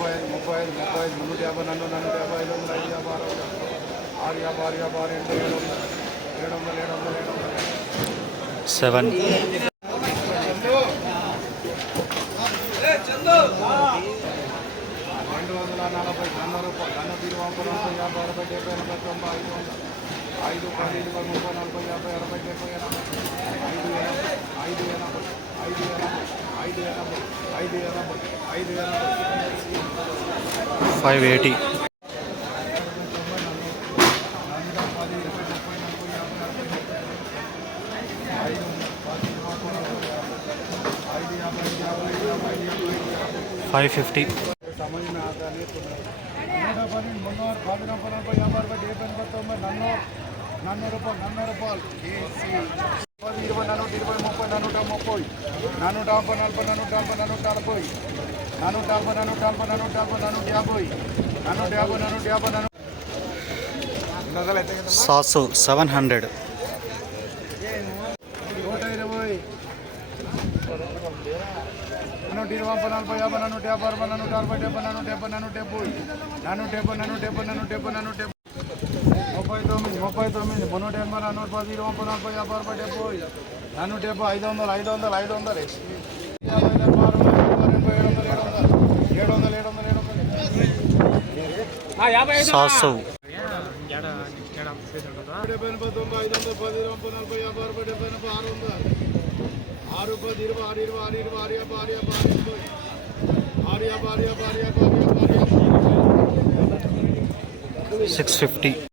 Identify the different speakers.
Speaker 1: ముప్పై ఐదు ముప్పై ఐదు ముప్పై ఐదు మున్నూట యాభై నన్ను నన్ను యాభై ఐదు వందల ఐదు యాభై ఆరు వందలు ఆరు యాభై ఆరు యాభై ఆరు ఎండు ఏడు వందలు ఏడు వందలు ఏడు వందలు ఏడు వందలు.
Speaker 2: సెవెన్.
Speaker 1: రెండు వందల నలభై గన్న రూపాయలు గన్న ఇరవై నలభై యాభై అరవై డెబ్బై ఎనభై తొంభై ఐదు వందలు. ఐదు పది ఇరవై ముప్పై నలభై యాభై అరవై డెబ్బై ఎనభై ఐదు ఎనభై ఐదు ఎనభై ఐదు ఎనభై ఐదు ఎనభై ఐదు ఎనభై ఐదు ఎనభై.
Speaker 2: Five eighty. Five fifty.
Speaker 1: నన్ను రూపాయలు నన్ను రూపాయలు ఇరవై నలభై ఇరవై ముప్పై నూట ముప్పై. నానూట యాభై నలభై నన్నూట యాభై నన్నూట నలభై నానూట యాభై నన్నూట యాభై నన్నూట యాభై నన్నూట యాభై నన్నూట యాభై నన్నూట యాభై నన్ను
Speaker 2: సాసు సెవెన్ హండ్రెడ్
Speaker 1: నూట ఇరవై నూట ఇరవై ముప్పై నలభై యాభై నూట యాభై అరవై నూట అరవై డెబ్బై నూట డెబ్బై నూట డెబ్బై నూట డెబ్బై నూట డెబ్బై నూట డెబ్బై నూట డెబ్బై ముప్పై తొమ్మిది ముప్పై తొమ్మిది నూట ఎనభై నూట పది ఇరవై ముప్పై నలభై యాభై అరవై డెబ్బై నన్ను డెబ్బై ఐదు వందలు ఐదు వందలు ఐదు వందలు ఏడు వందలు ఏడు వందలు ఏడు వందలు డెబ్బై ఎనభై తొంభై ఐదు వందల పది ముప్పై నలభై యాభై ఆరు వందలు ఆరు పది ఇరవై ఆరు ఇరవై ఆరు ఇరవై ఆరు యాభై
Speaker 2: సిక్స్ ఫిఫ్టీ